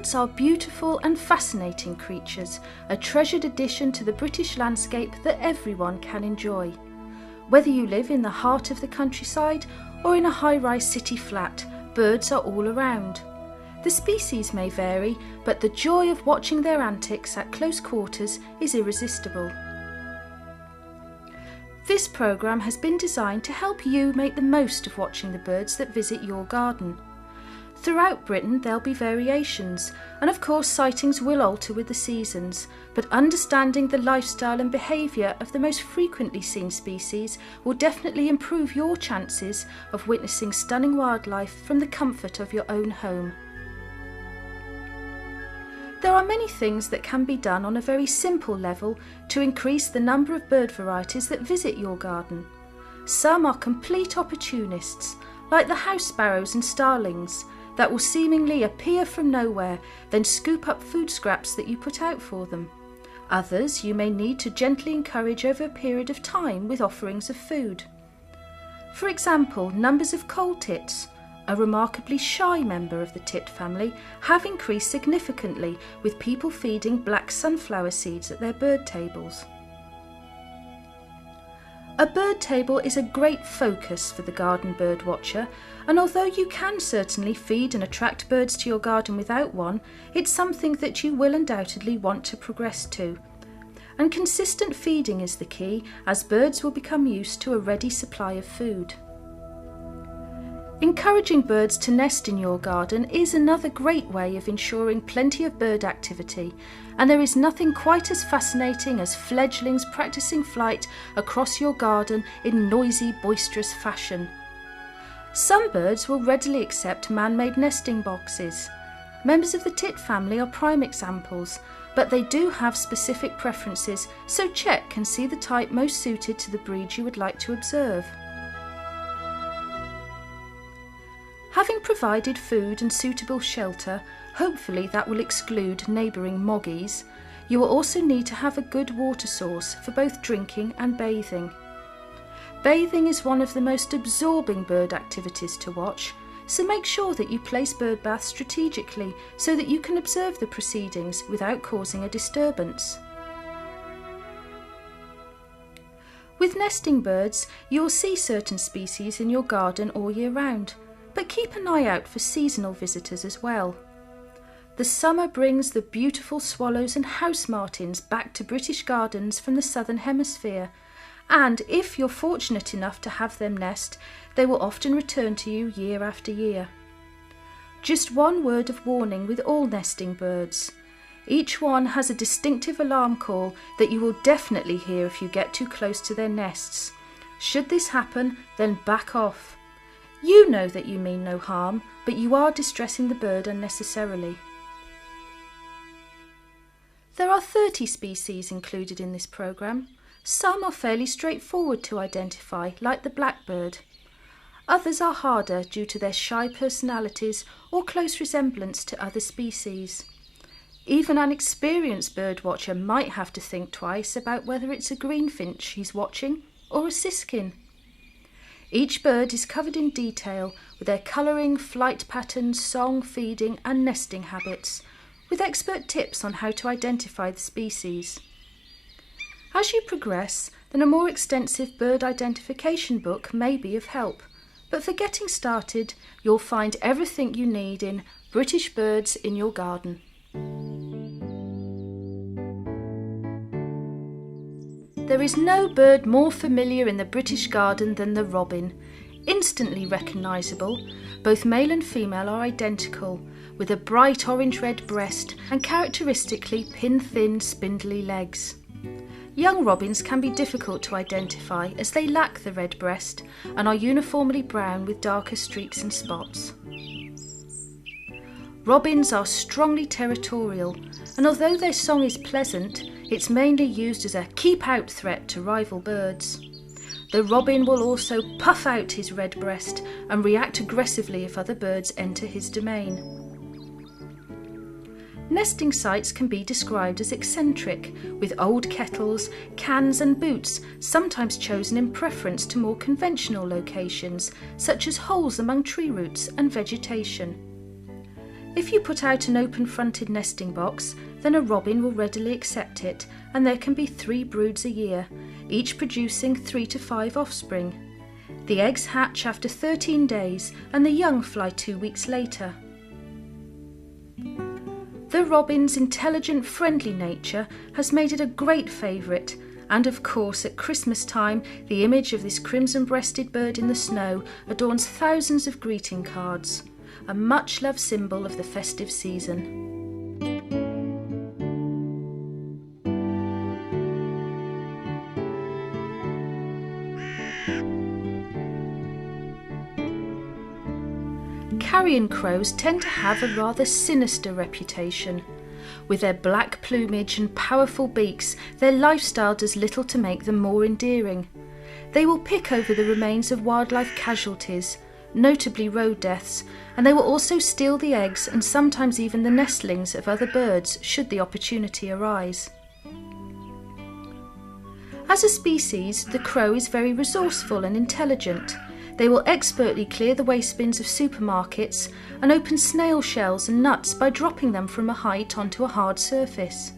Birds are beautiful and fascinating creatures, a treasured addition to the British landscape that everyone can enjoy. Whether you live in the heart of the countryside or in a high-rise city flat, birds are all around. The species may vary, but the joy of watching their antics at close quarters is irresistible. This programme has been designed to help you make the most of watching the birds that visit your garden. Throughout Britain there'll be variations, and of course sightings will alter with the seasons, but understanding the lifestyle and behaviour of the most frequently seen species will definitely improve your chances of witnessing stunning wildlife from the comfort of your own home. There are many things that can be done on a very simple level to increase the number of bird varieties that visit your garden. Some are complete opportunists, like the house sparrows and starlings, that will seemingly appear from nowhere, then scoop up food scraps that you put out for them. Others you may need to gently encourage over a period of time with offerings of food. For example, numbers of coal tits, a remarkably shy member of the tit family, have increased significantly with people feeding black sunflower seeds at their bird tables. A bird table is a great focus for the garden bird watcher, and although you can certainly feed and attract birds to your garden without one, it's something that you will undoubtedly want to progress to. And consistent feeding is the key, as birds will become used to a ready supply of food. Encouraging birds to nest in your garden is another great way of ensuring plenty of bird activity, and there is nothing quite as fascinating as fledglings practicing flight across your garden in noisy, boisterous fashion. Some birds will readily accept man-made nesting boxes. Members of the tit family are prime examples, but they do have specific preferences, so check and see the type most suited to the breed you would like to observe. Having provided food and suitable shelter, hopefully that will exclude neighbouring moggies, you will also need to have a good water source for both drinking and bathing. Bathing is one of the most absorbing bird activities to watch, so make sure that you place bird baths strategically so that you can observe the proceedings without causing a disturbance. With nesting birds, you will see certain species in your garden all year round, but keep an eye out for seasonal visitors as well. The summer brings the beautiful swallows and house martins back to British gardens from the southern hemisphere, and if you're fortunate enough to have them nest, they will often return to you year after year. Just one word of warning with all nesting birds. Each one has a distinctive alarm call that you will definitely hear if you get too close to their nests. Should this happen, then back off. You know that you mean no harm, but you are distressing the bird unnecessarily. There are 30 species included in this programme. Some are fairly straightforward to identify, like the blackbird. Others are harder due to their shy personalities or close resemblance to other species. Even an experienced bird watcher might have to think twice about whether it's a greenfinch he's watching or a siskin. Each bird is covered in detail with their colouring, flight patterns, song, feeding and nesting habits, with expert tips on how to identify the species. As you progress, then a more extensive bird identification book may be of help, but for getting started, you'll find everything you need in British Birds in Your Garden. There is no bird more familiar in the British garden than the robin. Instantly recognisable, both male and female are identical, with a bright orange-red breast and characteristically pin-thin, spindly legs. Young robins can be difficult to identify as they lack the red breast and are uniformly brown with darker streaks and spots. Robins are strongly territorial, and although their song is pleasant, it's mainly used as a keep-out threat to rival birds. The robin will also puff out his red breast and react aggressively if other birds enter his domain. Nesting sites can be described as eccentric, with old kettles, cans and boots sometimes chosen in preference to more conventional locations, such as holes among tree roots and vegetation. If you put out an open-fronted nesting box, then a robin will readily accept it, and there can be 3 broods a year, each producing 3 to 5 offspring. The eggs hatch after 13 days and the young fly 2 weeks later. The robin's intelligent, friendly nature has made it a great favourite, and of course at Christmas time the image of this crimson-breasted bird in the snow adorns thousands of greeting cards, a much-loved symbol of the festive season. Carrion crows tend to have a rather sinister reputation. With their black plumage and powerful beaks, their lifestyle does little to make them more endearing. They will pick over the remains of wildlife casualties, notably road deaths, and they will also steal the eggs and sometimes even the nestlings of other birds should the opportunity arise. As a species, the crow is very resourceful and intelligent. They will expertly clear the waste bins of supermarkets and open snail shells and nuts by dropping them from a height onto a hard surface.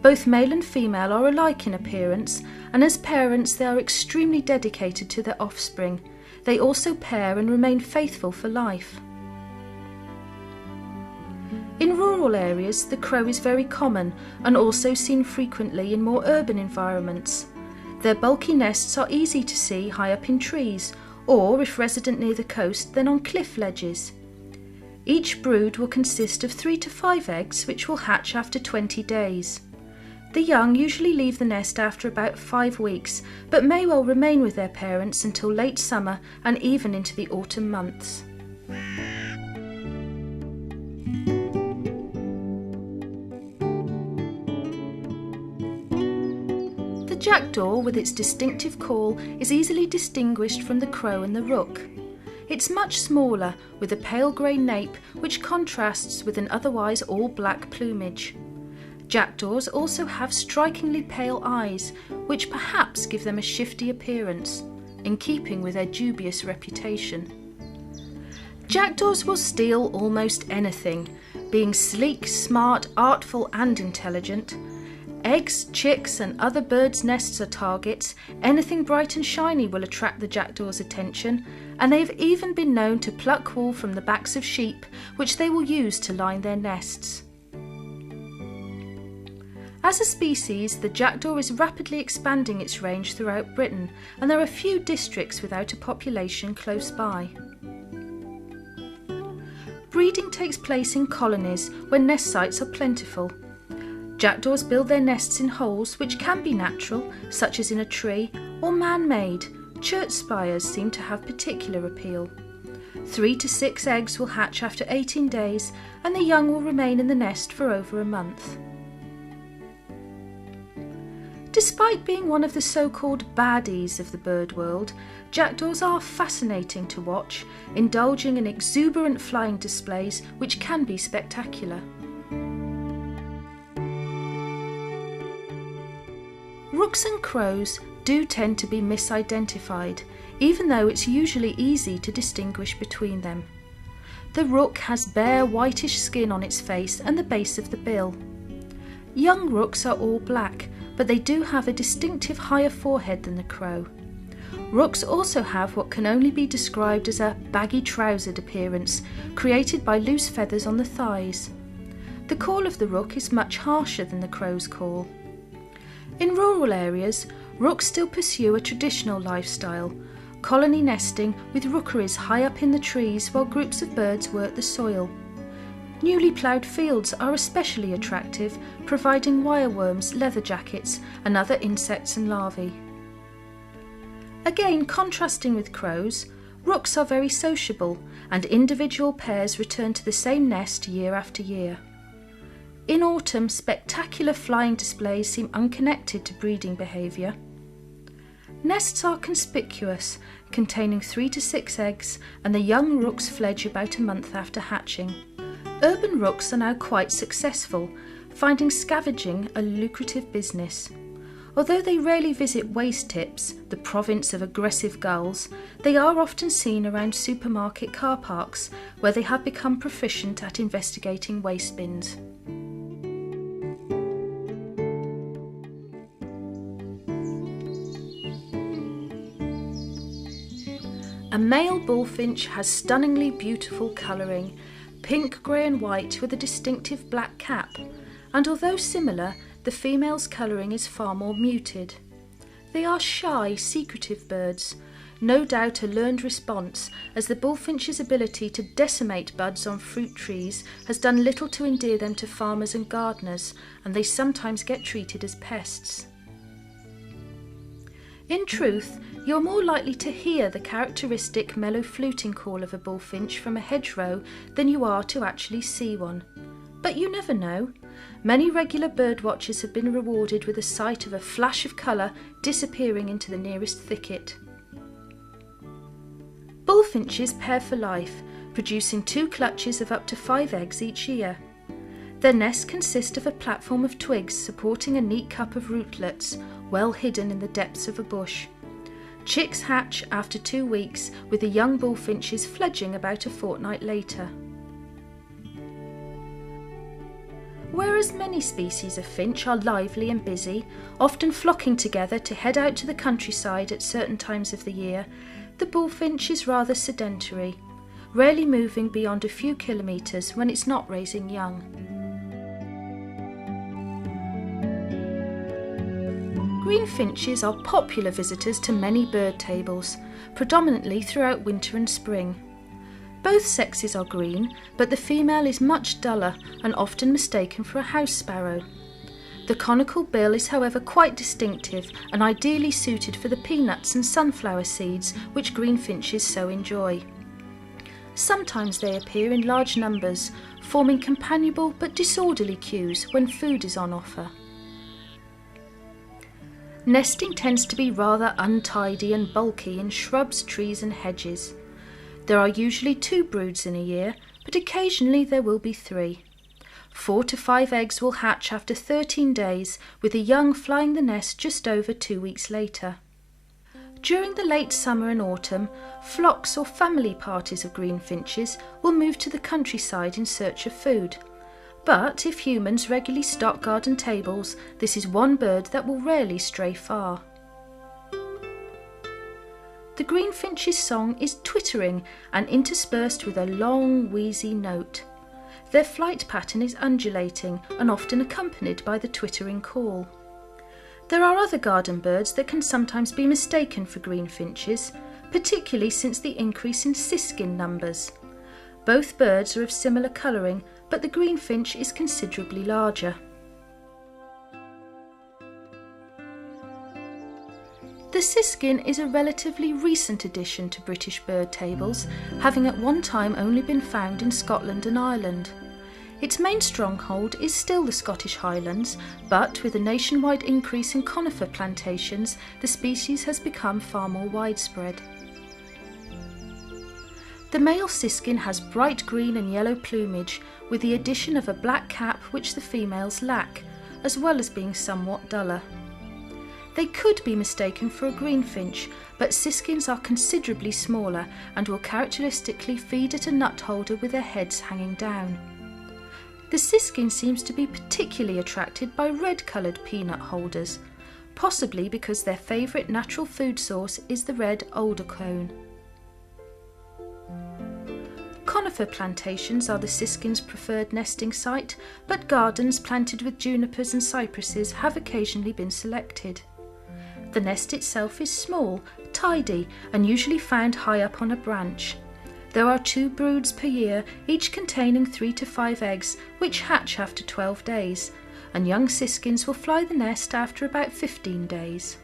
Both male and female are alike in appearance, and as parents they are extremely dedicated to their offspring. They also pair and remain faithful for life. In rural areas, the crow is very common and also seen frequently in more urban environments. Their bulky nests are easy to see high up in trees, or if resident near the coast, then on cliff ledges. Each brood will consist of 3 to 5 eggs, which will hatch after 20 days. The young usually leave the nest after about 5 weeks, but may well remain with their parents until late summer and even into the autumn months. The jackdaw, with its distinctive call, is easily distinguished from the crow and the rook. It's much smaller, with a pale grey nape which contrasts with an otherwise all-black plumage. Jackdaws also have strikingly pale eyes, which perhaps give them a shifty appearance, in keeping with their dubious reputation. Jackdaws will steal almost anything, being sleek, smart, artful and intelligent. Eggs, chicks and other birds' nests are targets. Anything bright and shiny will attract the jackdaw's attention, and they have even been known to pluck wool from the backs of sheep, which they will use to line their nests. As a species, the jackdaw is rapidly expanding its range throughout Britain, and there are few districts without a population close by. Breeding takes place in colonies when nest sites are plentiful. Jackdaws build their nests in holes which can be natural, such as in a tree, or man-made. Church spires seem to have particular appeal. 3 to 6 eggs will hatch after 18 days, and the young will remain in the nest for over a month. Despite being one of the so-called baddies of the bird world, jackdaws are fascinating to watch, indulging in exuberant flying displays which can be spectacular. Rooks and crows do tend to be misidentified, even though it's usually easy to distinguish between them. The rook has bare whitish skin on its face and the base of the bill. Young rooks are all black, but they do have a distinctive higher forehead than the crow. Rooks also have what can only be described as a baggy trousered appearance, created by loose feathers on the thighs. The call of the rook is much harsher than the crow's call. In rural areas, rooks still pursue a traditional lifestyle, colony nesting with rookeries high up in the trees while groups of birds work the soil. Newly ploughed fields are especially attractive, providing wireworms, leather jackets and other insects and larvae. Again, contrasting with crows, rooks are very sociable, and individual pairs return to the same nest year after year. In autumn, spectacular flying displays seem unconnected to breeding behaviour. Nests are conspicuous, containing 3 to 6 eggs, and the young rooks fledge about a month after hatching. Urban rooks are now quite successful, finding scavenging a lucrative business. Although they rarely visit waste tips, the province of aggressive gulls, they are often seen around supermarket car parks where they have become proficient at investigating waste bins. A male bullfinch has stunningly beautiful colouring, pink, grey and white with a distinctive black cap, and although similar, the female's colouring is far more muted. They are shy, secretive birds, no doubt a learned response, as the bullfinch's ability to decimate buds on fruit trees has done little to endear them to farmers and gardeners, and they sometimes get treated as pests. In truth, you're more likely to hear the characteristic mellow fluting call of a bullfinch from a hedgerow than you are to actually see one. But you never know. Many regular birdwatchers have been rewarded with a sight of a flash of colour disappearing into the nearest thicket. Bullfinches pair for life, producing 2 clutches of up to 5 eggs each year. Their nests consist of a platform of twigs supporting a neat cup of rootlets, well hidden in the depths of a bush. Chicks hatch after 2 weeks, with the young bullfinches fledging about a fortnight later. Whereas many species of finch are lively and busy, often flocking together to head out to the countryside at certain times of the year, the bullfinch is rather sedentary, rarely moving beyond a few kilometres when it's not raising young. Greenfinches are popular visitors to many bird tables, predominantly throughout winter and spring. Both sexes are green, but the female is much duller and often mistaken for a house sparrow. The conical bill is however quite distinctive and ideally suited for the peanuts and sunflower seeds which greenfinches so enjoy. Sometimes they appear in large numbers, forming companionable but disorderly queues when food is on offer. Nesting tends to be rather untidy and bulky in shrubs, trees and hedges. There are usually 2 broods in a year, but occasionally there will be 3. 4 to 5 eggs will hatch after 13 days, with the young flying the nest just over 2 weeks later. During the late summer and autumn, flocks or family parties of greenfinches will move to the countryside in search of food. But if humans regularly stock garden tables, this is one bird that will rarely stray far. The greenfinch's song is twittering and interspersed with a long, wheezy note. Their flight pattern is undulating and often accompanied by the twittering call. There are other garden birds that can sometimes be mistaken for greenfinches, particularly since the increase in siskin numbers. Both birds are of similar colouring, but the greenfinch is considerably larger. The siskin is a relatively recent addition to British bird tables, having at one time only been found in Scotland and Ireland. Its main stronghold is still the Scottish Highlands, but with a nationwide increase in conifer plantations, the species has become far more widespread. The male siskin has bright green and yellow plumage, with the addition of a black cap which the females lack, as well as being somewhat duller. They could be mistaken for a greenfinch, but siskins are considerably smaller and will characteristically feed at a nut holder with their heads hanging down. The siskin seems to be particularly attracted by red-coloured peanut holders, possibly because their favourite natural food source is the red alder cone. Conifer plantations are the siskin's preferred nesting site, but gardens planted with junipers and cypresses have occasionally been selected. The nest itself is small, tidy, and usually found high up on a branch. There are 2 broods per year, each containing 3 to 5 eggs, which hatch after 12 days, and young siskins will fly the nest after about 15 days.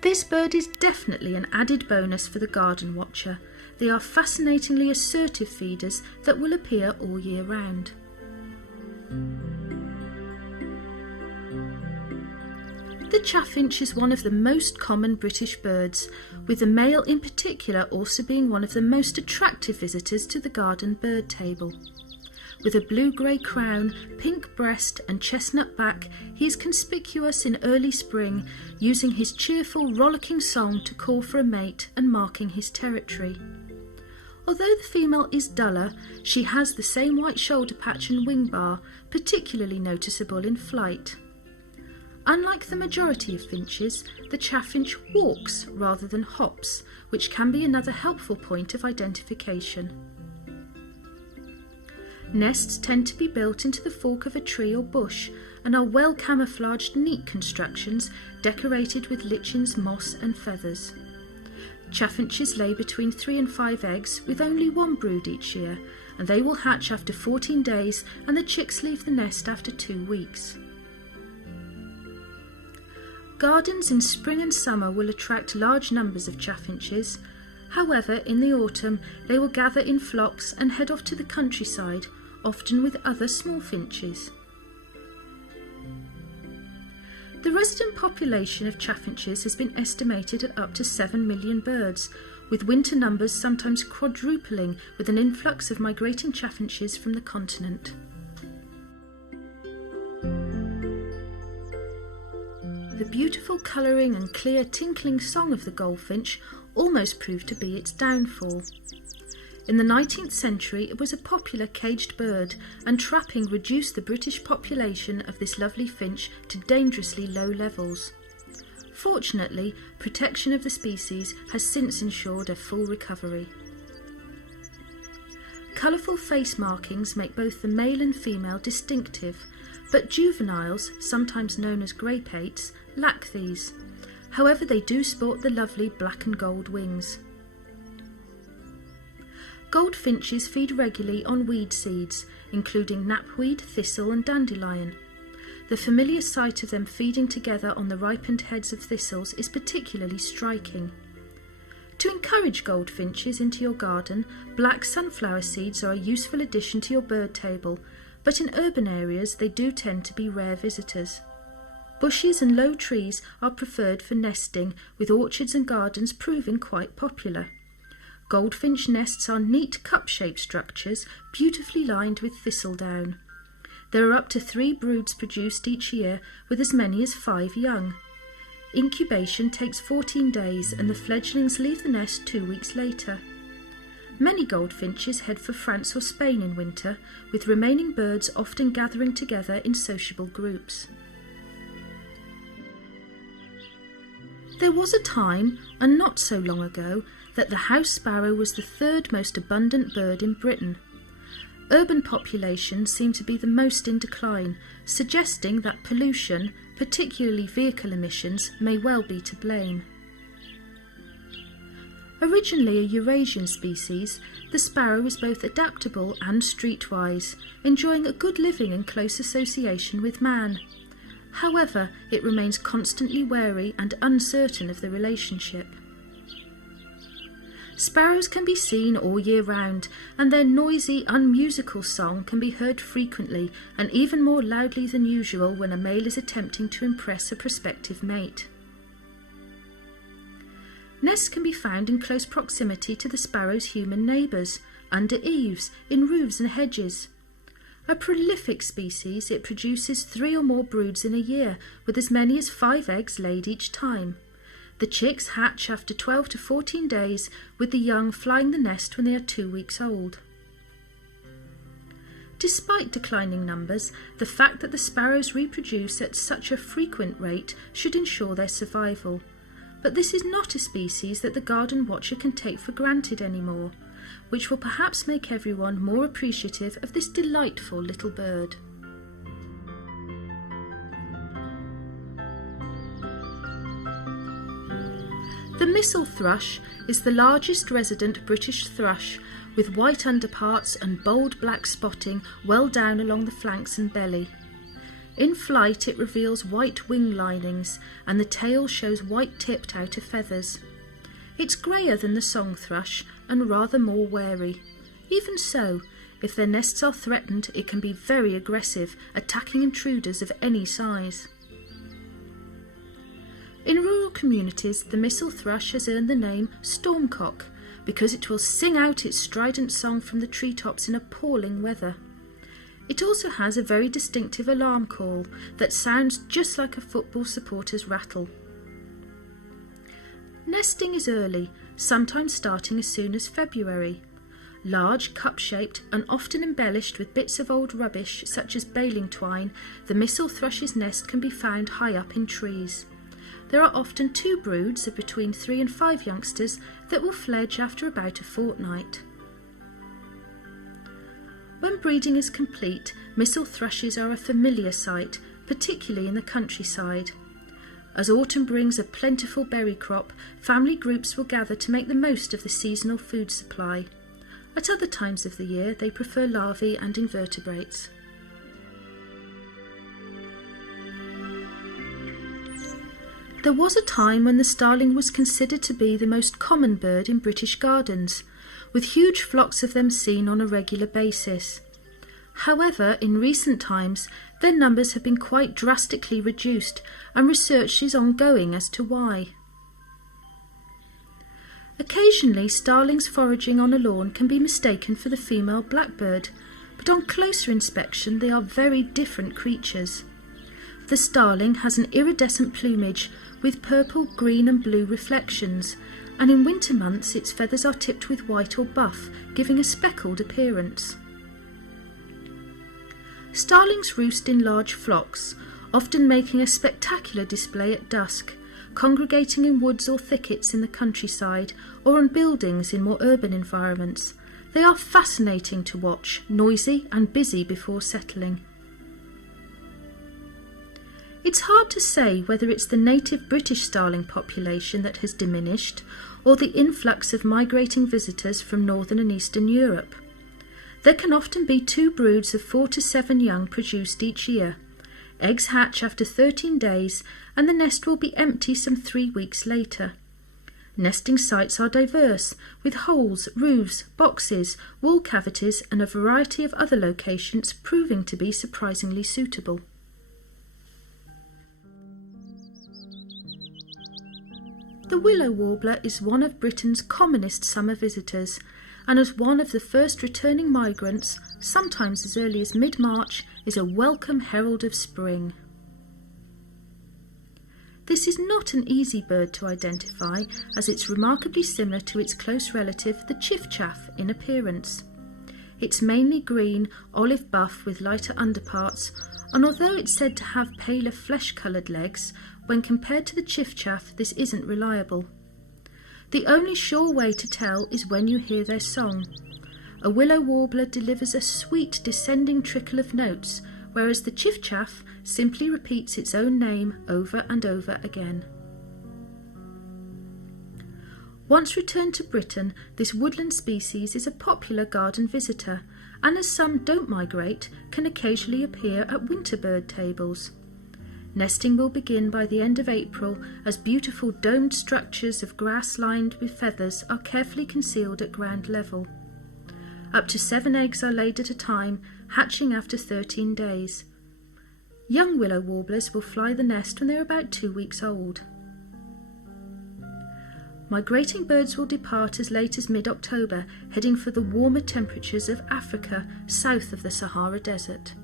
This bird is definitely an added bonus for the garden watcher. They are fascinatingly assertive feeders that will appear all year round. The chaffinch is one of the most common British birds, with the male in particular also being one of the most attractive visitors to the garden bird table. With a blue-grey crown, pink breast and chestnut back, he is conspicuous in early spring, using his cheerful, rollicking song to call for a mate and marking his territory. Although the female is duller, she has the same white shoulder patch and wing bar, particularly noticeable in flight. Unlike the majority of finches, the chaffinch walks rather than hops, which can be another helpful point of identification. Nests tend to be built into the fork of a tree or bush and are well camouflaged, neat constructions decorated with lichens, moss and feathers. Chaffinches lay between 3 and 5 eggs with only one brood each year, and they will hatch after 14 days and the chicks leave the nest after 2 weeks. Gardens in spring and summer will attract large numbers of chaffinches. However, in the autumn they will gather in flocks and head off to the countryside, often with other small finches. The resident population of chaffinches has been estimated at up to 7 million birds, with winter numbers sometimes quadrupling with an influx of migrating chaffinches from the continent. The beautiful colouring and clear tinkling song of the goldfinch almost proved to be its downfall. In the 19th century it was a popular caged bird, and trapping reduced the British population of this lovely finch to dangerously low levels. Fortunately, protection of the species has since ensured a full recovery. Colourful face markings make both the male and female distinctive, but juveniles, sometimes known as grey-pates, lack these. However, they do sport the lovely black and gold wings. Goldfinches feed regularly on weed seeds, including knapweed, thistle and dandelion. The familiar sight of them feeding together on the ripened heads of thistles is particularly striking. To encourage goldfinches into your garden, black sunflower seeds are a useful addition to your bird table, but in urban areas they do tend to be rare visitors. Bushes and low trees are preferred for nesting, with orchards and gardens proving quite popular. Goldfinch nests are neat cup-shaped structures, beautifully lined with thistledown. There are up to 3 broods produced each year, with as many as 5 young. Incubation takes 14 days and the fledglings leave the nest 2 weeks later. Many goldfinches head for France or Spain in winter, with remaining birds often gathering together in sociable groups. There was a time, and not so long ago, that the house sparrow was the 3rd most abundant bird in Britain. Urban populations seem to be the most in decline, suggesting that pollution, particularly vehicle emissions, may well be to blame. Originally a Eurasian species, the sparrow was both adaptable and streetwise, enjoying a good living in close association with man. However, it remains constantly wary and uncertain of the relationship. Sparrows can be seen all year round, and their noisy, unmusical song can be heard frequently and even more loudly than usual when a male is attempting to impress a prospective mate. Nests can be found in close proximity to the sparrow's human neighbours, under eaves, in roofs and hedges. A prolific species, it produces 3 or more broods in a year, with as many as 5 eggs laid each time. The chicks hatch after 12 to 14 days, with the young flying the nest when they are 2 weeks old. Despite declining numbers, the fact that the sparrows reproduce at such a frequent rate should ensure their survival. But this is not a species that the garden watcher can take for granted anymore, which will perhaps make everyone more appreciative of this delightful little bird. The missel thrush is the largest resident British thrush, with white underparts and bold black spotting well down along the flanks and belly. In flight it reveals white wing linings, and the tail shows white-tipped outer feathers. It's greyer than the song thrush and rather more wary. Even so, if their nests are threatened, it can be very aggressive, attacking intruders of any size. In rural communities, the missel thrush has earned the name stormcock because it will sing out its strident song from the treetops in appalling weather. It also has a very distinctive alarm call that sounds just like a football supporter's rattle. Nesting is early, sometimes starting as soon as February. Large, cup-shaped and often embellished with bits of old rubbish such as baling twine, the missel thrush's nest can be found high up in trees. There are often 2 broods of between 3 and 5 youngsters that will fledge after about a fortnight. When breeding is complete, missel thrushes are a familiar sight, particularly in the countryside. As autumn brings a plentiful berry crop, family groups will gather to make the most of the seasonal food supply. At other times of the year, they prefer larvae and invertebrates. There was a time when the starling was considered to be the most common bird in British gardens, with huge flocks of them seen on a regular basis. However, in recent times, their numbers have been quite drastically reduced, and research is ongoing as to why. Occasionally, starlings foraging on a lawn can be mistaken for the female blackbird, but on closer inspection they are very different creatures. The starling has an iridescent plumage with purple, green and blue reflections, and in winter months its feathers are tipped with white or buff, giving a speckled appearance. Starlings roost in large flocks, often making a spectacular display at dusk, congregating in woods or thickets in the countryside or on buildings in more urban environments. They are fascinating to watch, noisy and busy before settling. It's hard to say whether it's the native British starling population that has diminished or the influx of migrating visitors from northern and eastern Europe. There can often be 2 broods of 4 to 7 young produced each year. Eggs hatch after 13 days and the nest will be empty some 3 weeks later. Nesting sites are diverse, with holes, roofs, boxes, wall cavities and a variety of other locations proving to be surprisingly suitable. The willow warbler is one of Britain's commonest summer visitors, and as one of the first returning migrants, sometimes as early as mid-March, is a welcome herald of spring. This is not an easy bird to identify, as it's remarkably similar to its close relative, the chiffchaff, in appearance. It's mainly green, olive buff with lighter underparts, and although it's said to have paler flesh-coloured legs, when compared to the chiffchaff this isn't reliable. The only sure way to tell is when you hear their song. A willow warbler delivers a sweet descending trickle of notes, whereas the chiffchaff simply repeats its own name over and over again. Once returned to Britain, this woodland species is a popular garden visitor, and as some don't migrate, can occasionally appear at winter bird tables. Nesting will begin by the end of April, as beautiful domed structures of grass lined with feathers are carefully concealed at ground level. Up to 7 eggs are laid at a time, hatching after 13 days. Young willow warblers will fly the nest when they're about 2 weeks old. Migrating birds will depart as late as mid-October, heading for the warmer temperatures of Africa, south of the Sahara Desert.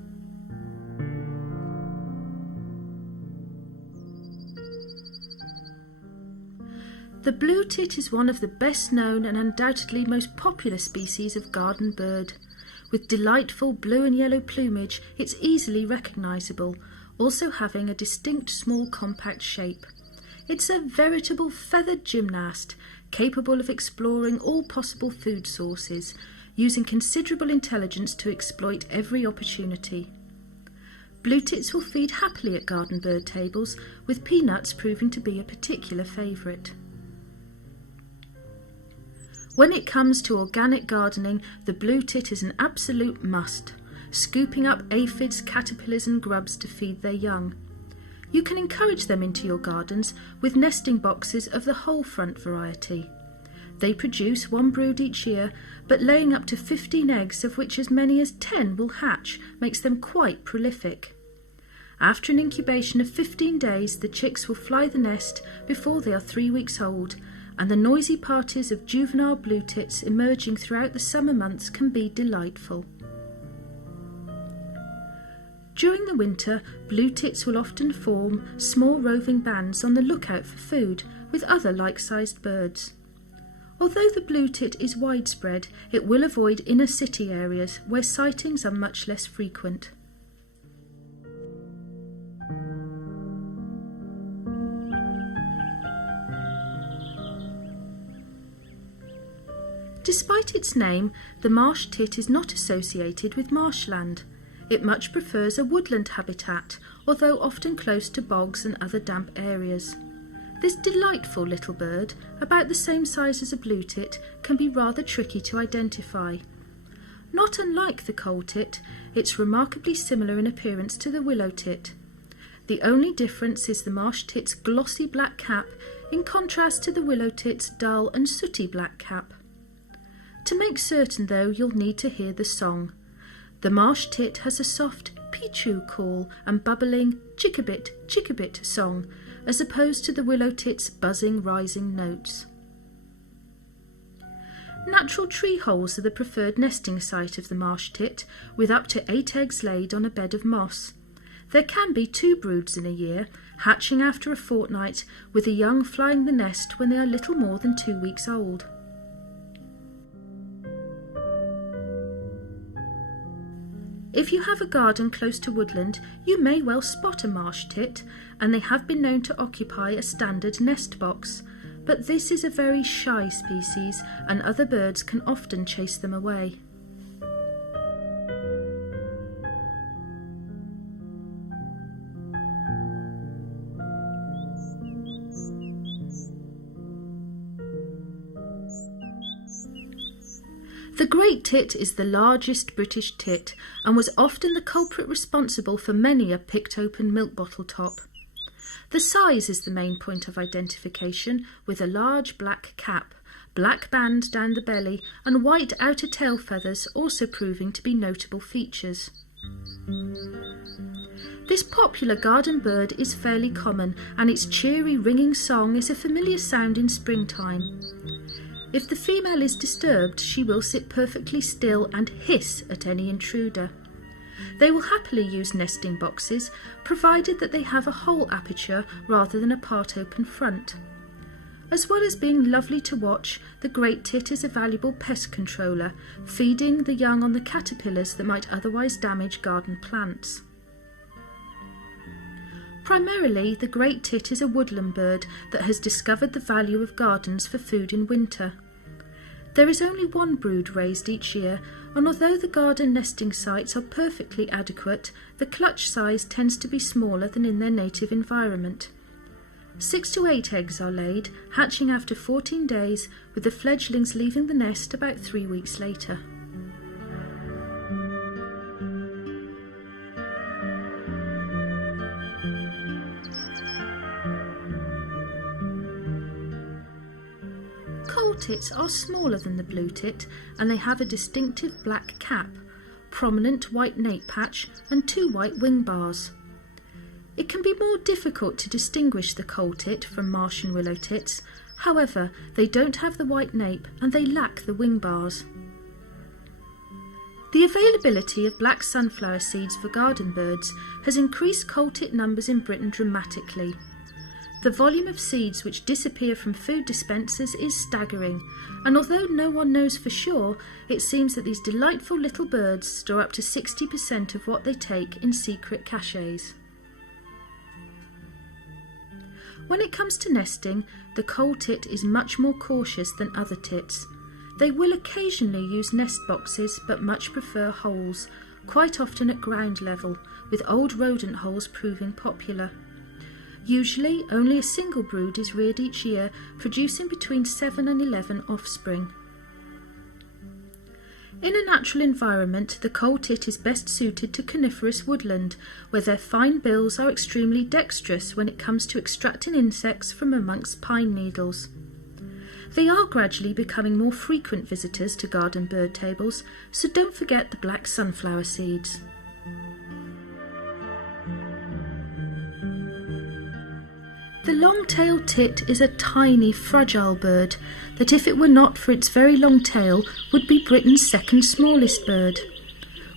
The blue tit is one of the best known and undoubtedly most popular species of garden bird. With delightful blue and yellow plumage, it's easily recognisable, also having a distinct small compact shape. It's a veritable feathered gymnast, capable of exploring all possible food sources, using considerable intelligence to exploit every opportunity. Blue tits will feed happily at garden bird tables, with peanuts proving to be a particular favourite. When it comes to organic gardening, the blue tit is an absolute must, scooping up aphids, caterpillars and grubs to feed their young. You can encourage them into your gardens with nesting boxes of the whole front variety. They produce 1 brood each year, but laying up to 15 eggs, of which as many as 10 will hatch, makes them quite prolific. After an incubation of 15 days, the chicks will fly the nest before they are 3 weeks old, and the noisy parties of juvenile blue tits emerging throughout the summer months can be delightful. During the winter, blue tits will often form small roving bands on the lookout for food with other like-sized birds. Although the blue tit is widespread, it will avoid inner city areas where sightings are much less frequent. Despite its name, the marsh tit is not associated with marshland. It much prefers a woodland habitat, although often close to bogs and other damp areas. This delightful little bird, about the same size as a blue tit, can be rather tricky to identify. Not unlike the coal tit, it's remarkably similar in appearance to the willow tit. The only difference is the marsh tit's glossy black cap in contrast to the willow tit's dull and sooty black cap. To make certain, though, you'll need to hear the song. The marsh tit has a soft peechoo call and bubbling chickabit song, as opposed to the willow tit's buzzing rising notes. Natural tree holes are the preferred nesting site of the marsh tit, with up to 8 eggs laid on a bed of moss. There can be 2 broods in a year, hatching after a fortnight, with the young flying the nest when they are little more than 2 weeks old. If you have a garden close to woodland, you may well spot a marsh tit, and they have been known to occupy a standard nest box, but this is a very shy species and other birds can often chase them away. The great tit is the largest British tit and was often the culprit responsible for many a picked open milk bottle top. The size is the main point of identification, with a large black cap, black band down the belly and white outer tail feathers also proving to be notable features. This popular garden bird is fairly common, and its cheery ringing song is a familiar sound in springtime. If the female is disturbed, she will sit perfectly still and hiss at any intruder. They will happily use nesting boxes, provided that they have a hole aperture rather than a part-open front. As well as being lovely to watch, the great tit is a valuable pest controller, feeding the young on the caterpillars that might otherwise damage garden plants. Primarily, the great tit is a woodland bird that has discovered the value of gardens for food in winter. There is only 1 brood raised each year, and although the garden nesting sites are perfectly adequate, the clutch size tends to be smaller than in their native environment. 6 to 8 eggs are laid, hatching after 14 days, with the fledglings leaving the nest about 3 weeks later. Coal tits are smaller than the blue tit, and they have a distinctive black cap, prominent white nape patch and 2 white wing bars. It can be more difficult to distinguish the coal tit from marsh and willow tits. However, they don't have the white nape and they lack the wing bars. The availability of black sunflower seeds for garden birds has increased coal tit numbers in Britain dramatically. The volume of seeds which disappear from food dispensers is staggering, and although no one knows for sure, it seems that these delightful little birds store up to 60% of what they take in secret caches. When it comes to nesting, the coal tit is much more cautious than other tits. They will occasionally use nest boxes, but much prefer holes, quite often at ground level, with old rodent holes proving popular. Usually, only a single brood is reared each year, producing between 7 and 11 offspring. In a natural environment, the coal tit is best suited to coniferous woodland, where their fine bills are extremely dexterous when it comes to extracting insects from amongst pine needles. They are gradually becoming more frequent visitors to garden bird tables, so don't forget the black sunflower seeds. The long-tailed tit is a tiny, fragile bird that, if it were not for its very long tail, would be Britain's second smallest bird.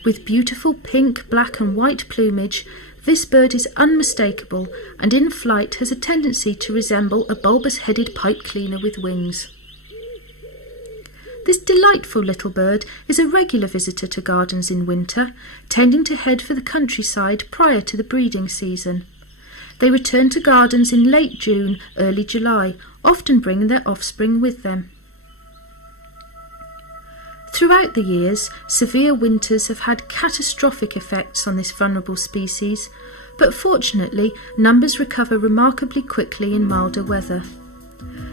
With beautiful pink, black and white plumage, this bird is unmistakable and in flight has a tendency to resemble a bulbous-headed pipe cleaner with wings. This delightful little bird is a regular visitor to gardens in winter, tending to head for the countryside prior to the breeding season. They return to gardens in late June, early July, often bringing their offspring with them. Throughout the years, severe winters have had catastrophic effects on this vulnerable species, but fortunately numbers recover remarkably quickly in milder weather.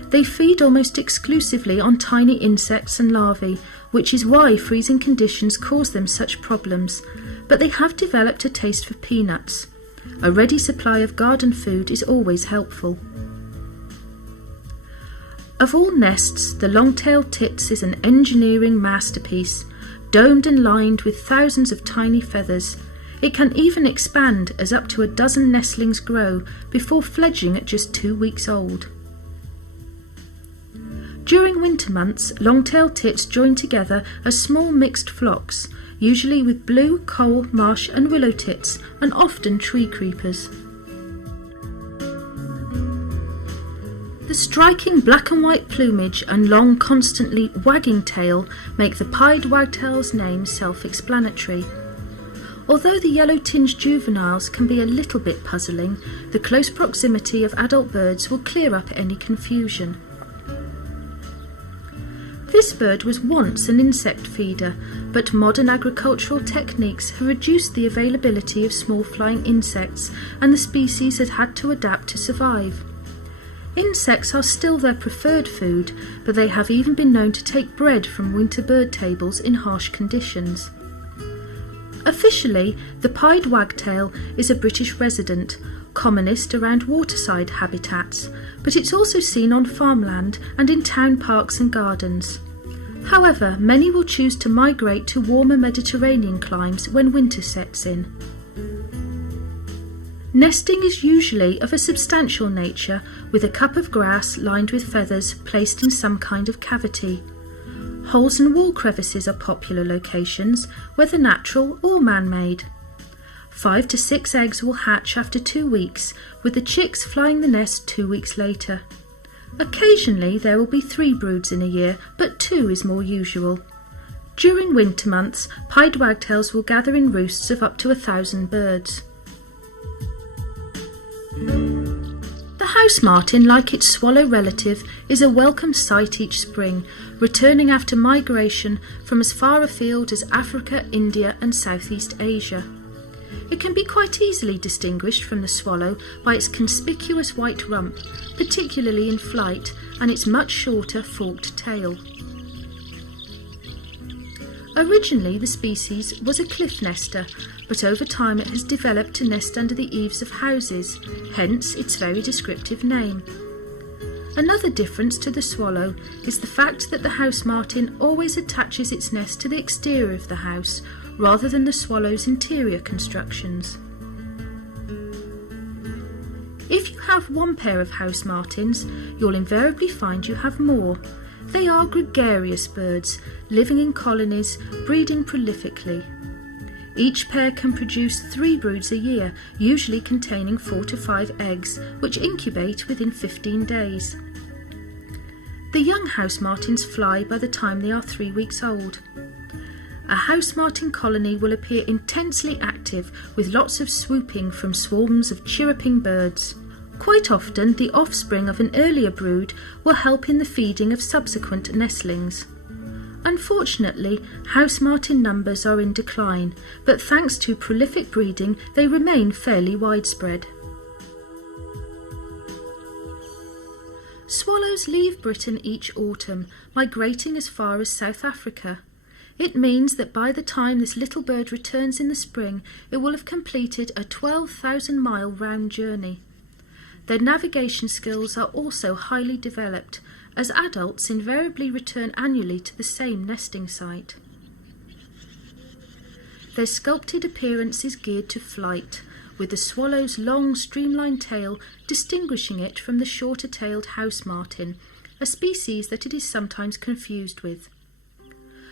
They feed almost exclusively on tiny insects and larvae, which is why freezing conditions cause them such problems, but they have developed a taste for peanuts. A ready supply of garden food is always helpful. Of all nests, the long-tailed tits is an engineering masterpiece, domed and lined with thousands of tiny feathers. It can even expand as up to a dozen nestlings grow before fledging at just 2 weeks old. During winter months, long-tailed tits join together as small mixed flocks, usually with blue, coal, marsh and willow tits, and often tree creepers. The striking black and white plumage and long, constantly wagging tail make the pied wagtail's name self-explanatory. Although the yellow-tinged juveniles can be a little bit puzzling, the close proximity of adult birds will clear up any confusion. This bird was once an insect feeder, but modern agricultural techniques have reduced the availability of small flying insects, and the species has had to adapt to survive. Insects are still their preferred food, but they have even been known to take bread from winter bird tables in harsh conditions. Officially, the pied wagtail is a British resident, commonest around waterside habitats, but it's also seen on farmland and in town parks and gardens. However, many will choose to migrate to warmer Mediterranean climes when winter sets in. Nesting is usually of a substantial nature, with a cup of grass lined with feathers placed in some kind of cavity. Holes and wall crevices are popular locations, whether natural or man-made. 5 to 6 eggs will hatch after 2 weeks, with the chicks flying the nest 2 weeks later. Occasionally there will be 3 broods in a year, but 2 is more usual. During winter months, pied wagtails will gather in roosts of up to 1,000 birds. The house martin, like its swallow relative, is a welcome sight each spring, returning after migration from as far afield as Africa, India and Southeast Asia. It can be quite easily distinguished from the swallow by its conspicuous white rump, particularly in flight, and its much shorter forked tail. Originally, the species was a cliff nester, but over time it has developed to nest under the eaves of houses, hence its very descriptive name. Another difference to the swallow is the fact that the house martin always attaches its nest to the exterior of the house, rather than the swallow's interior constructions. If you have one pair of house martins, you'll invariably find you have more. They are gregarious birds, living in colonies, breeding prolifically. Each pair can produce 3 broods a year, usually containing 4 to 5 eggs, which incubate within 15 days. The young house martins fly by the time they are 3 weeks old. A house martin colony will appear intensely active, with lots of swooping from swarms of chirruping birds. Quite often, the offspring of an earlier brood will help in the feeding of subsequent nestlings. Unfortunately, house martin numbers are in decline, but thanks to prolific breeding, they remain fairly widespread. Swallows leave Britain each autumn, migrating as far as South Africa. It means that by the time this little bird returns in the spring, it will have completed a 12,000-mile round journey. Their navigation skills are also highly developed, as adults invariably return annually to the same nesting site. Their sculpted appearance is geared to flight, with the swallow's long streamlined tail distinguishing it from the shorter-tailed house martin, a species that it is sometimes confused with.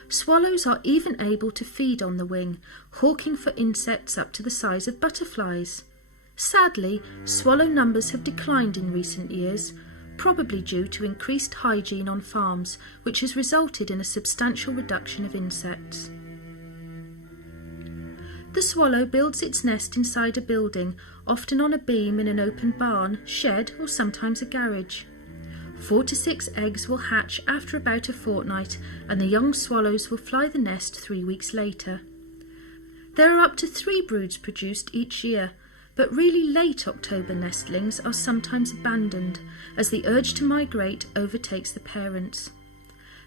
Swallows are even able to feed on the wing, hawking for insects up to the size of butterflies. Sadly, swallow numbers have declined in recent years, probably due to increased hygiene on farms, which has resulted in a substantial reduction of insects. The swallow builds its nest inside a building, often on a beam in an open barn, shed, or sometimes a garage. 4 to 6 eggs will hatch after about a fortnight, and the young swallows will fly the nest 3 weeks later. There are up to 3 broods produced each year, but really late October nestlings are sometimes abandoned, as the urge to migrate overtakes the parents.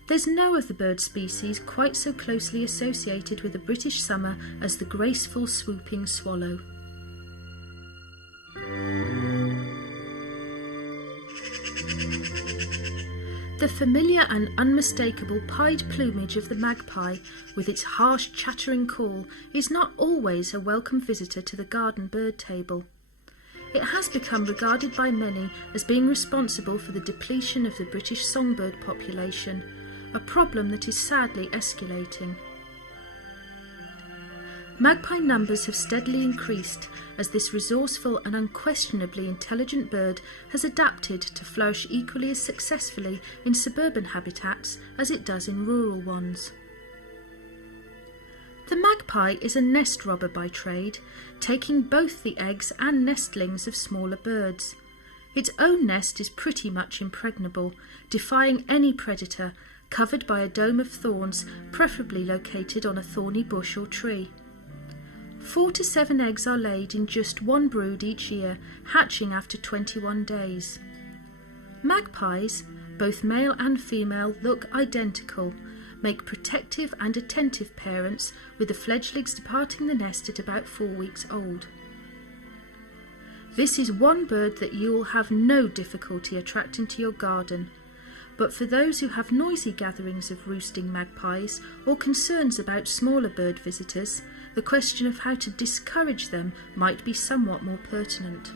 There's no other bird species quite so closely associated with the British summer as the graceful swooping swallow. The familiar and unmistakable pied plumage of the magpie, with its harsh chattering call, is not always a welcome visitor to the garden bird table. It has become regarded by many as being responsible for the depletion of the British songbird population, a problem that is sadly escalating. Magpie numbers have steadily increased as this resourceful and unquestionably intelligent bird has adapted to flourish equally as successfully in suburban habitats as it does in rural ones. The magpie is a nest robber by trade, taking both the eggs and nestlings of smaller birds. Its own nest is pretty much impregnable, defying any predator, covered by a dome of thorns, preferably located on a thorny bush or tree. 4 to 7 eggs are laid in just 1 brood each year, hatching after 21 days. Magpies, both male and female, look identical, make protective and attentive parents, with the fledglings departing the nest at about 4 weeks old. This is one bird that you will have no difficulty attracting to your garden, but for those who have noisy gatherings of roosting magpies or concerns about smaller bird visitors, the question of how to discourage them might be somewhat more pertinent.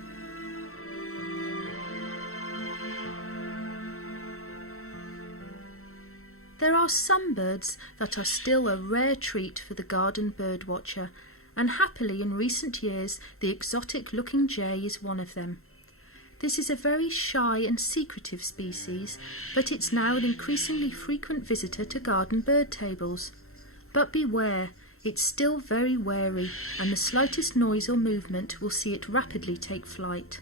There are some birds that are still a rare treat for the garden bird watcher, and happily in recent years the exotic-looking jay is one of them. This is a very shy and secretive species, but it's now an increasingly frequent visitor to garden bird tables. But beware, it's still very wary, and the slightest noise or movement will see it rapidly take flight.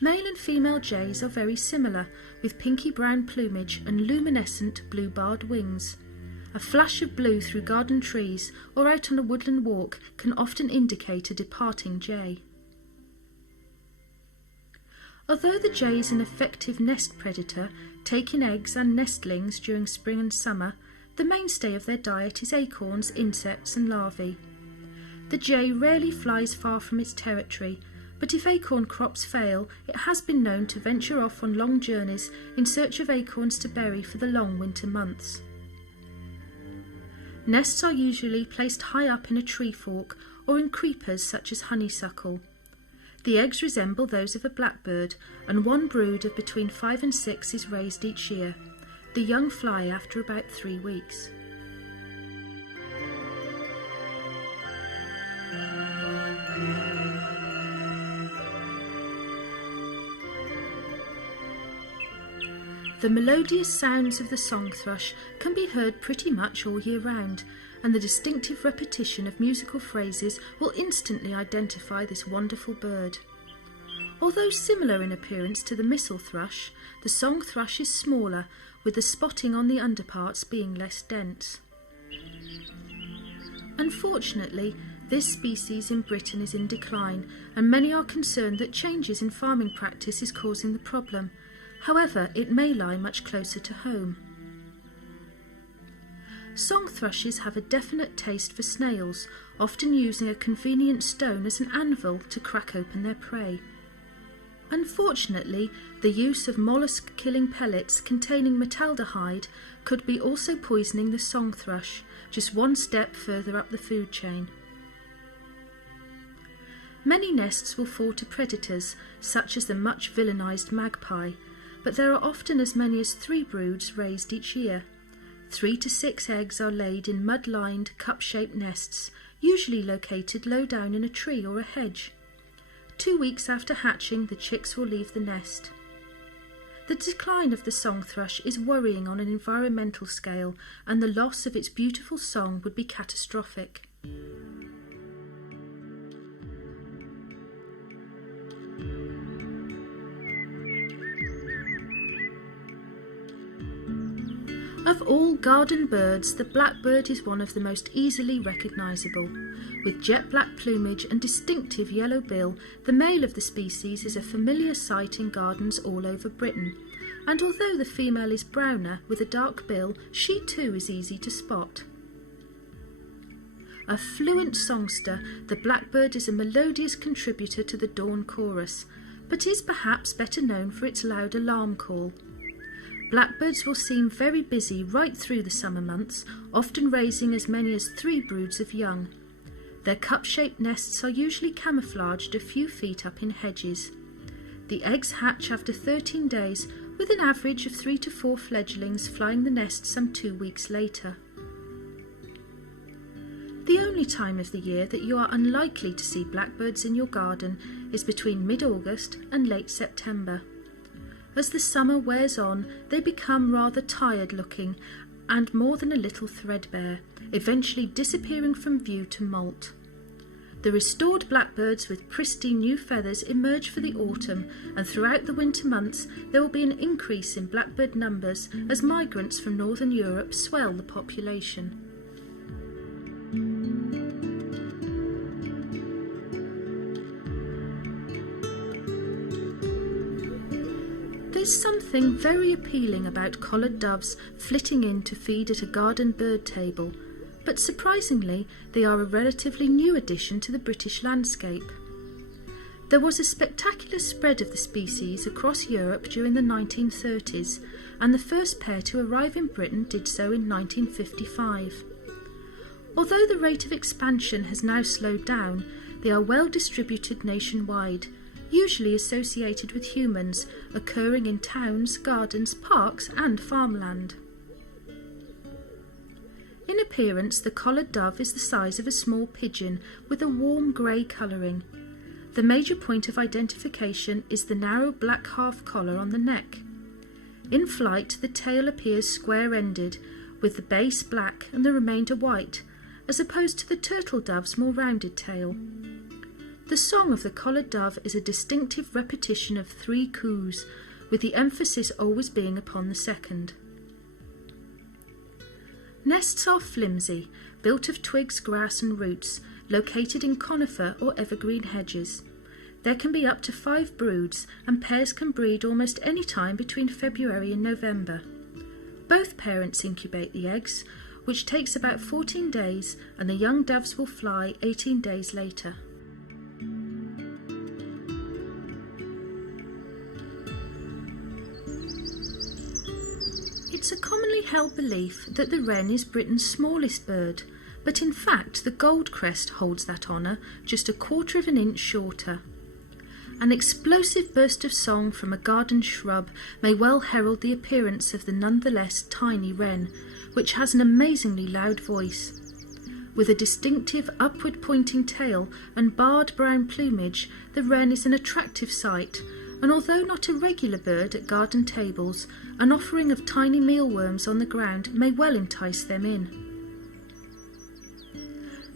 Male and female jays are very similar, with pinky brown plumage and luminescent blue-barred wings. A flash of blue through garden trees or out on a woodland walk can often indicate a departing jay. Although the jay is an effective nest predator, taking eggs and nestlings during spring and summer, the mainstay of their diet is acorns, insects and larvae. The jay rarely flies far from its territory, but if acorn crops fail, it has been known to venture off on long journeys in search of acorns to bury for the long winter months. Nests are usually placed high up in a tree fork or in creepers such as honeysuckle. The eggs resemble those of a blackbird, and 1 brood of between 5 and 6 is raised each year. The young fly after about 3 weeks. The melodious sounds of the song thrush can be heard pretty much all year round, and the distinctive repetition of musical phrases will instantly identify this wonderful bird. Although similar in appearance to the missel thrush, the song thrush is smaller, with the spotting on the underparts being less dense. Unfortunately, this species in Britain is in decline, and many are concerned that changes in farming practice is causing the problem. However, it may lie much closer to home. Song thrushes have a definite taste for snails, often using a convenient stone as an anvil to crack open their prey. Unfortunately, the use of mollusk-killing pellets containing metaldehyde could be also poisoning the song thrush, just one step further up the food chain. Many nests will fall to predators, such as the much villainised magpie, but there are often as many as 3 broods raised each year. 3 to 6 eggs are laid in mud-lined, cup-shaped nests, usually located low down in a tree or a hedge. 2 weeks after hatching, the chicks will leave the nest. The decline of the song thrush is worrying on an environmental scale, and the loss of its beautiful song would be catastrophic. Of all garden birds, the blackbird is one of the most easily recognisable. With jet black plumage and distinctive yellow bill, the male of the species is a familiar sight in gardens all over Britain, and although the female is browner with a dark bill, she too is easy to spot. A fluent songster, the blackbird is a melodious contributor to the dawn chorus, but is perhaps better known for its loud alarm call. Blackbirds will seem very busy right through the summer months, often raising as many as 3 broods of young. Their cup-shaped nests are usually camouflaged a few feet up in hedges. The eggs hatch after 13 days, with an average of 3 to 4 fledglings flying the nest some 2 weeks later. The only time of the year that you are unlikely to see blackbirds in your garden is between mid-August and late September. As the summer wears on, they become rather tired-looking and more than a little threadbare, eventually disappearing from view to moult. The restored blackbirds with pristine new feathers emerge for the autumn, and throughout the winter months there will be an increase in blackbird numbers as migrants from northern Europe swell the population. There's something very appealing about collared doves flitting in to feed at a garden bird table, but surprisingly they are a relatively new addition to the British landscape. There was a spectacular spread of the species across Europe during the 1930s, and the first pair to arrive in Britain did so in 1955. Although the rate of expansion has now slowed down, they are well distributed nationwide, usually associated with humans, occurring in towns, gardens, parks and farmland. In appearance, the collared dove is the size of a small pigeon with a warm grey colouring. The major point of identification is the narrow black half collar on the neck. In flight, the tail appears square-ended, with the base black and the remainder white, as opposed to the turtle dove's more rounded tail. The song of the collared dove is a distinctive repetition of 3 coos, with the emphasis always being upon the second. Nests are flimsy, built of twigs, grass and roots, located in conifer or evergreen hedges. There can be up to 5 broods, and pairs can breed almost any time between February and November. Both parents incubate the eggs, which takes about 14 days, and the young doves will fly 18 days later. It's a commonly held belief that the wren is Britain's smallest bird, but in fact the goldcrest holds that honour just 1/4 of an inch shorter. An explosive burst of song from a garden shrub may well herald the appearance of the nonetheless tiny wren, which has an amazingly loud voice. With a distinctive upward-pointing tail and barred brown plumage, the wren is an attractive sight, and although not a regular bird at garden tables, an offering of tiny mealworms on the ground may well entice them in.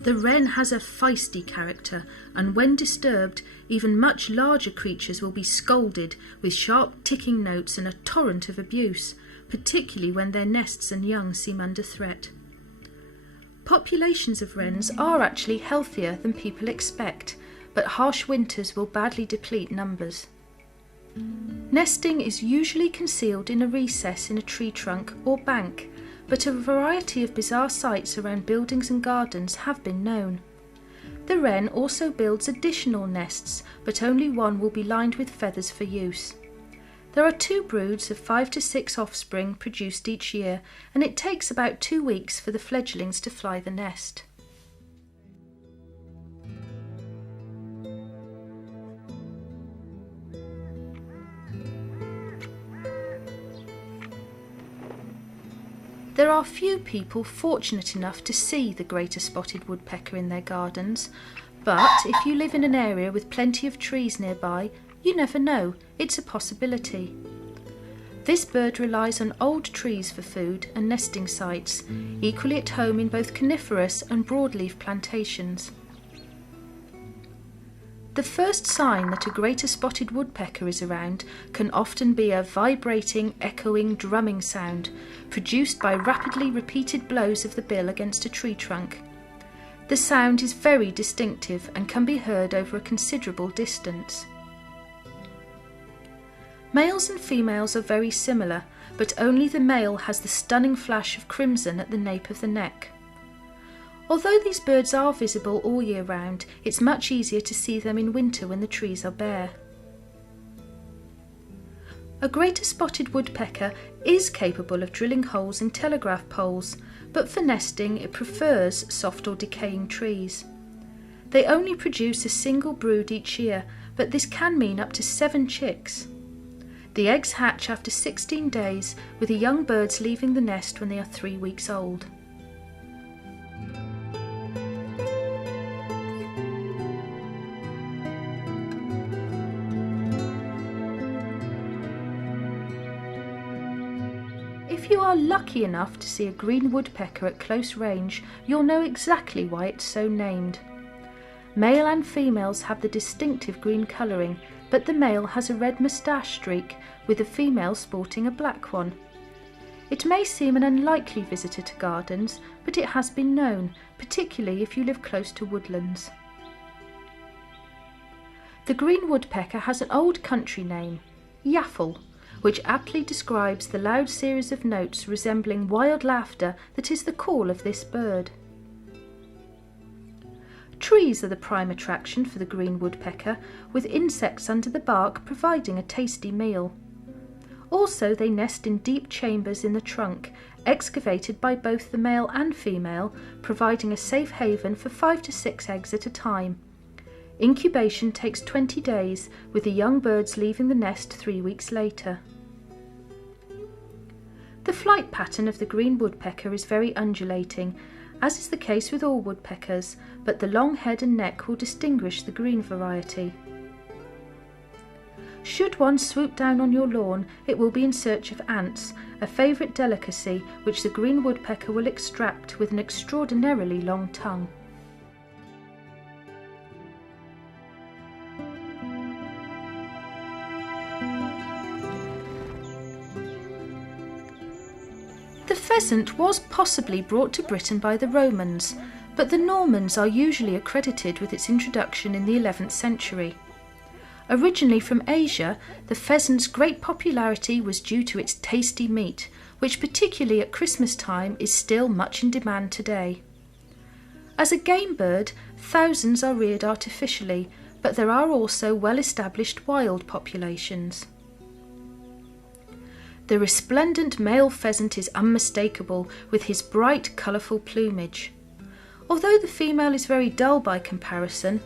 The wren has a feisty character, and when disturbed, even much larger creatures will be scolded with sharp ticking notes and a torrent of abuse, particularly when their nests and young seem under threat. Populations of wrens are actually healthier than people expect, but harsh winters will badly deplete numbers. Nesting is usually concealed in a recess in a tree trunk or bank, but a variety of bizarre sites around buildings and gardens have been known. The wren also builds additional nests, but only one will be lined with feathers for use. There are 2 broods of 5 to 6 offspring produced each year, and it takes about 2 weeks for the fledglings to fly the nest. There are few people fortunate enough to see the greater spotted woodpecker in their gardens, but if you live in an area with plenty of trees nearby, you never know, it's a possibility. This bird relies on old trees for food and nesting sites, equally at home in both coniferous and broadleaf plantations. The first sign that a greater spotted woodpecker is around can often be a vibrating, echoing, drumming sound produced by rapidly repeated blows of the bill against a tree trunk. The sound is very distinctive and can be heard over a considerable distance. Males and females are very similar, but only the male has the stunning flash of crimson at the nape of the neck. Although these birds are visible all year round, it's much easier to see them in winter when the trees are bare. A greater spotted woodpecker is capable of drilling holes in telegraph poles, but for nesting it prefers soft or decaying trees. They only produce a single brood each year, but this can mean up to 7 chicks. The eggs hatch after 16 days, with the young birds leaving the nest when they are 3 weeks old. If you are lucky enough to see a green woodpecker at close range, you'll know exactly why it's so named. Male and females have the distinctive green colouring, but the male has a red moustache streak, with the female sporting a black one. It may seem an unlikely visitor to gardens, but it has been known, particularly if you live close to woodlands. The green woodpecker has an old country name, yaffle, which aptly describes the loud series of notes resembling wild laughter that is the call of this bird. Trees are the prime attraction for the green woodpecker, with insects under the bark providing a tasty meal. Also, they nest in deep chambers in the trunk, excavated by both the male and female, providing a safe haven for 5 to 6 eggs at a time. Incubation takes 20 days, with the young birds leaving the nest 3 weeks later. The flight pattern of the green woodpecker is very undulating, as is the case with all woodpeckers, but the long head and neck will distinguish the green variety. Should one swoop down on your lawn, it will be in search of ants, a favourite delicacy which the green woodpecker will extract with an extraordinarily long tongue. The pheasant was possibly brought to Britain by the Romans, but the Normans are usually accredited with its introduction in the 11th century. Originally from Asia, the pheasant's great popularity was due to its tasty meat, which particularly at Christmas time is still much in demand today. As a game bird, thousands are reared artificially, but there are also well-established wild populations. The resplendent male pheasant is unmistakable with his bright, colourful plumage. Although the female is very dull by comparison,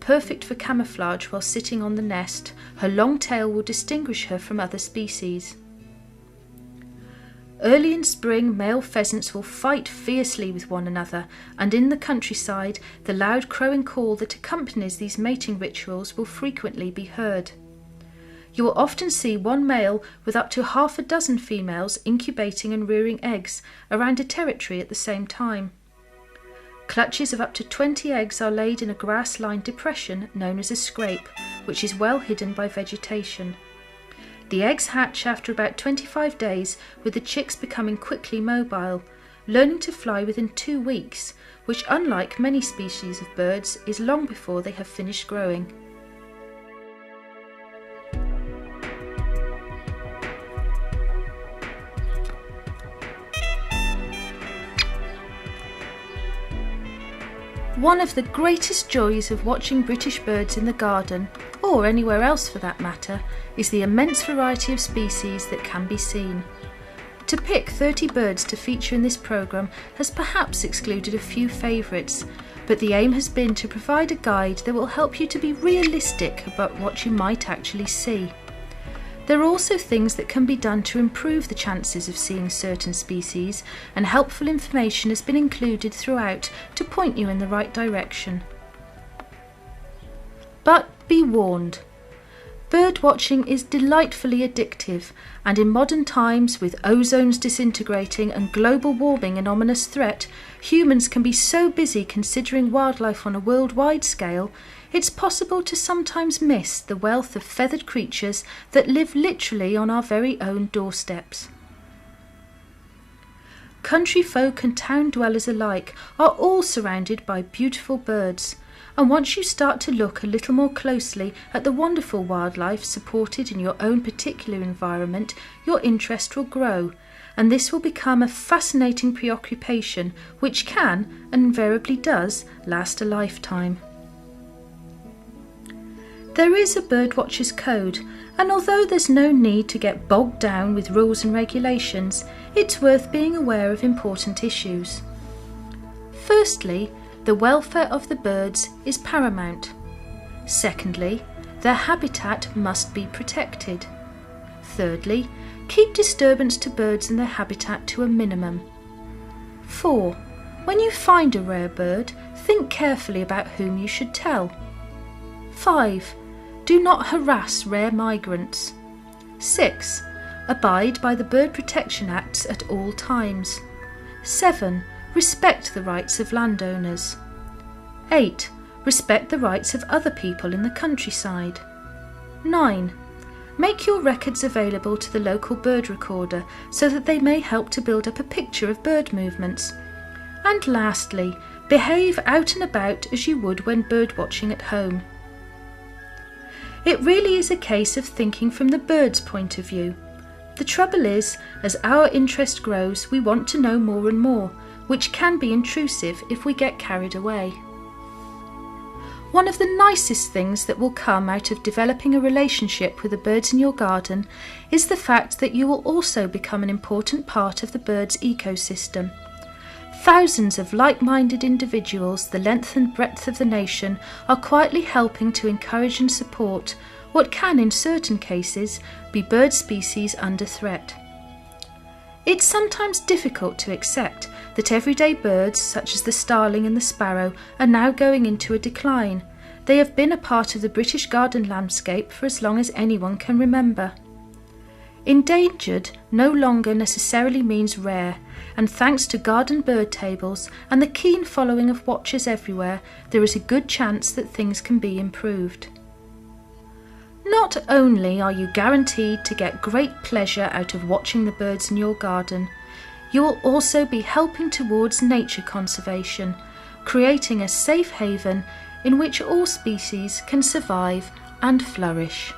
perfect for camouflage while sitting on the nest, her long tail will distinguish her from other species. Early in spring, male pheasants will fight fiercely with one another, and in the countryside, the loud crowing call that accompanies these mating rituals will frequently be heard. You will often see one male with up to half a dozen females incubating and rearing eggs around a territory at the same time. Clutches of up to 20 eggs are laid in a grass-lined depression known as a scrape, which is well hidden by vegetation. The eggs hatch after about 25 days, with the chicks becoming quickly mobile, learning to fly within 2 weeks, which, unlike many species of birds, is long before they have finished growing. One of the greatest joys of watching British birds in the garden, or anywhere else for that matter, is the immense variety of species that can be seen. To pick 30 birds to feature in this programme has perhaps excluded a few favourites, but the aim has been to provide a guide that will help you to be realistic about what you might actually see. There are also things that can be done to improve the chances of seeing certain species, and helpful information has been included throughout to point you in the right direction. But be warned. Bird watching is delightfully addictive, and in modern times, with ozones disintegrating and global warming an ominous threat, humans can be so busy considering wildlife on a worldwide scale, it's possible to sometimes miss the wealth of feathered creatures that live literally on our very own doorsteps. Country folk and town dwellers alike are all surrounded by beautiful birds, and once you start to look a little more closely at the wonderful wildlife supported in your own particular environment, your interest will grow, and this will become a fascinating preoccupation which can, and invariably does, last a lifetime. There is a birdwatcher's code, and although there's no need to get bogged down with rules and regulations, it's worth being aware of important issues. Firstly, the welfare of the birds is paramount. Secondly, their habitat must be protected. Thirdly, keep disturbance to birds and their habitat to a minimum. 4. When you find a rare bird, think carefully about whom you should tell. 5. Do not harass rare migrants. 6. Abide by the Bird Protection Acts at all times. 7. Respect the rights of landowners. 8. Respect the rights of other people in the countryside. 9. Make your records available to the local bird recorder so that they may help to build up a picture of bird movements. And lastly, behave out and about as you would when bird watching at home. It really is a case of thinking from the bird's point of view. The trouble is, as our interest grows, we want to know more and more, which can be intrusive if we get carried away. One of the nicest things that will come out of developing a relationship with the birds in your garden is the fact that you will also become an important part of the bird's ecosystem. Thousands of like-minded individuals, the length and breadth of the nation, are quietly helping to encourage and support what can, in certain cases, be bird species under threat. It's sometimes difficult to accept that everyday birds, such as the starling and the sparrow, are now going into a decline. They have been a part of the British garden landscape for as long as anyone can remember. Endangered no longer necessarily means rare, and thanks to garden bird tables and the keen following of watchers everywhere, there is a good chance that things can be improved. Not only are you guaranteed to get great pleasure out of watching the birds in your garden, you will also be helping towards nature conservation, creating a safe haven in which all species can survive and flourish.